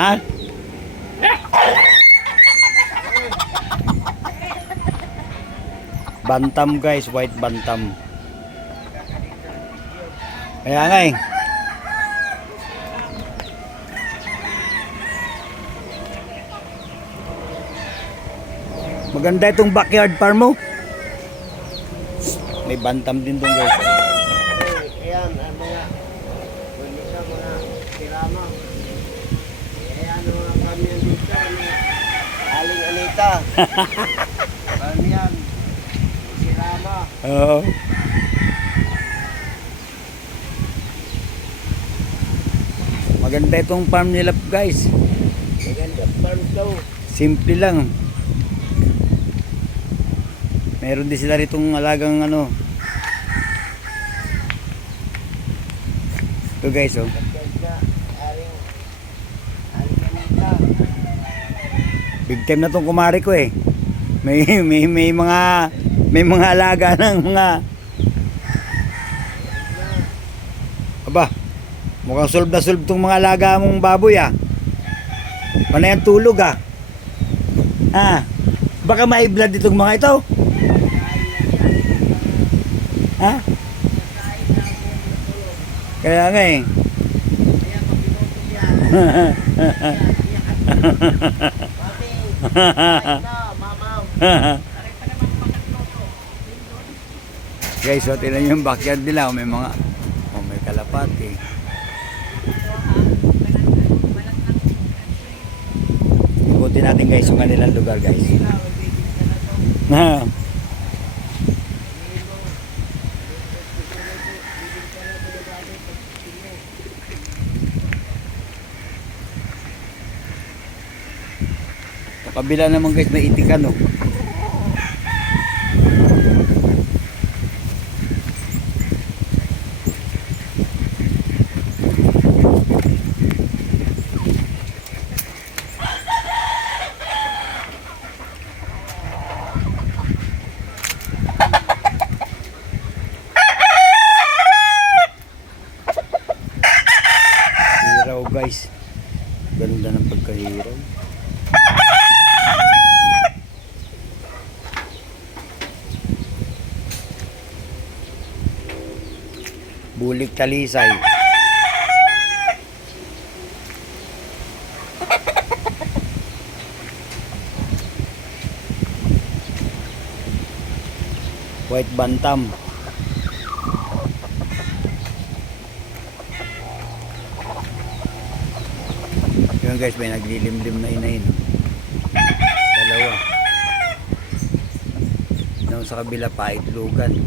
Ha? Bantam guys, white bantam. Kaya nga eh. Maganda itong backyard farm mo. May bantam din doon guys. Ayan, mga pwede sa mga sirama. Ayan, mga kami dito. Aling Anita. Kami yan. Sirama. Oo. Maganda itong farm nila guys. Maganda farm daw. Simple lang. Meron din sila ritong alagang ano. Ito guys oh. Maganda. Aling Anita. Big time na tong kumari ko eh. May mga alaga ng mga aba. Mukhang solve na solve tong mga alaga mong baboy ah. Panay ang tulog ah. Ah. Baka may blood itong mga ito. Ha? Kaya nga eh. Guys, so tingnan nyo yung backyard nila. May mga may kalapati. Ikutin natin guys yung kanilang lugar guys. Sa kabila naman guys may itikan oh. Hiraw guys. Ganda ng pagkahiraw. Bulik talisay. White bantam. Yun guys, may naglilimlim na inahin. Dalawa. Yung sa kabila pa itlugan.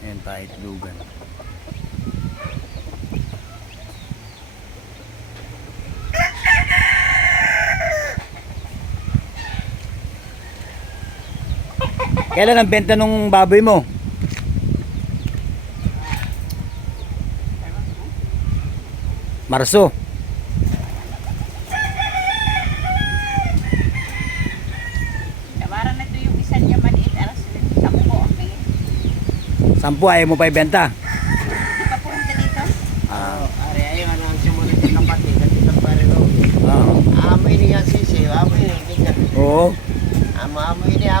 Ayan pa itlugan. Kailan ang benta nung baboy mo? Marso. Tawaran na ito yung isa niya maliit. Aras ulit. 10 ang tingin. 10 ayaw mo pa ibenta? Di pa pumunta dito? Ari, ayaw na ang sumunod ng kapatid. Nandito pa rin ako. Amoy niya sisi. Amoy niya. Oo. Amoy niya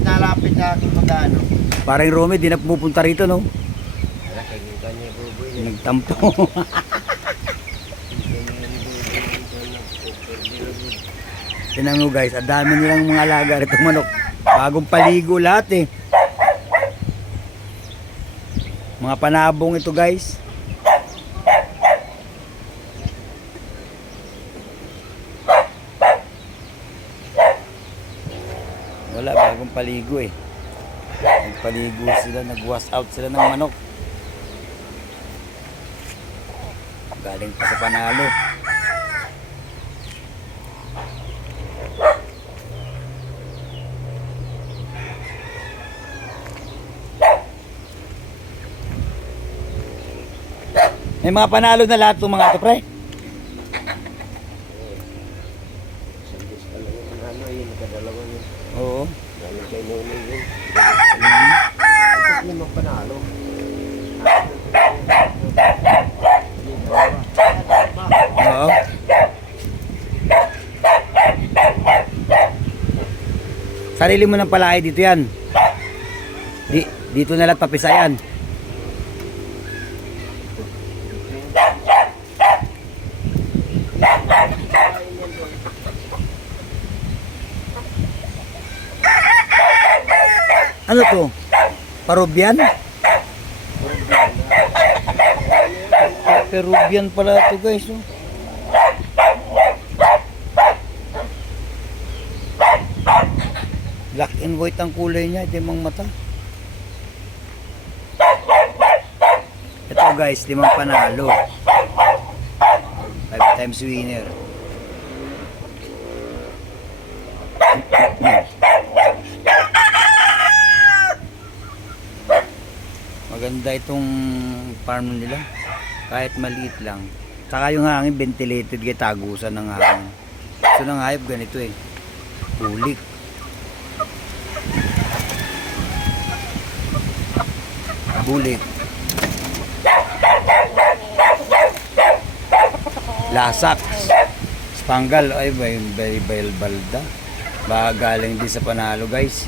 nalapit sa aking magano. Parang Romy, di na pumupunta rito, no? Nakikita niya buboy. Nagtampo. Tinan mo guys, ang dami nilang mga alaga rito manok. Bagong paligo lahat eh. Mga panabong ito guys. Wala, bagong paligo eh. Nagpaligo sila, nag-wash out sila ng manok. Galing pa sa panalo. May mga panalo na lahat ng mga ito, pre. Sabis ka lang yung ano yun, nakadalawa yun. Oo. Galing kay Noni yun. Ito yung magpanalo. Sarili mo ng palay dito yan. Dito na lang papisayan. Ano to? Peruvian? Peruvian pala to guys. Oh. Black and white ang kulay niya, ito yung mata. Ito guys, 5 panalo. 5 times winner. Maganda itong farm nila. Kahit maliit lang. Saka yung hangin ventilated, kaya tagusan ng hangin. Gusto ng hayop ganito eh. Pulik. Bulik. Lasak. Spangal. Ay, balda. Baka galing din sa panalo guys.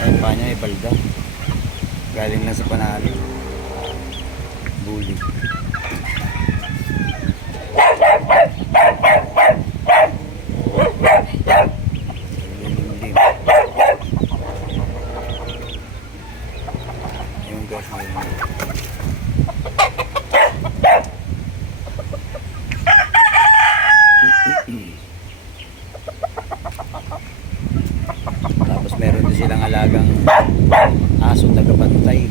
Ay, pa niya ay balda. Galing lang sa panalo. Bulik. Lilim-lim. Ayun guys, tapos meron din silang alagang aso tagabantay.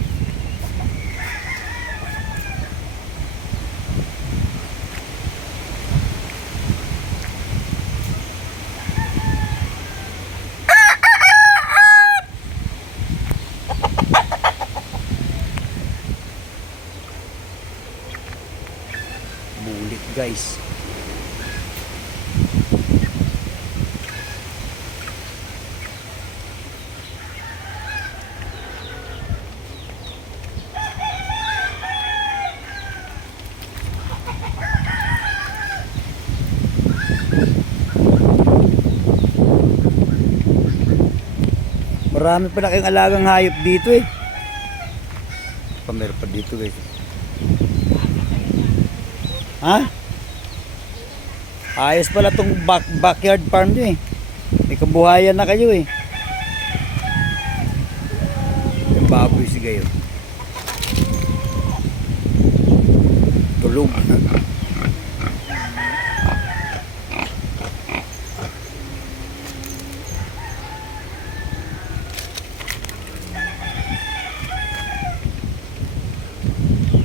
Bulik guys. Marami pala kayong alagang hayop dito eh. Meron pa dito guys. Ha? Ayos pala tong backyard farm nyo eh. May kabuhayan na kayo eh. Yung baboy si gayo. Tulog.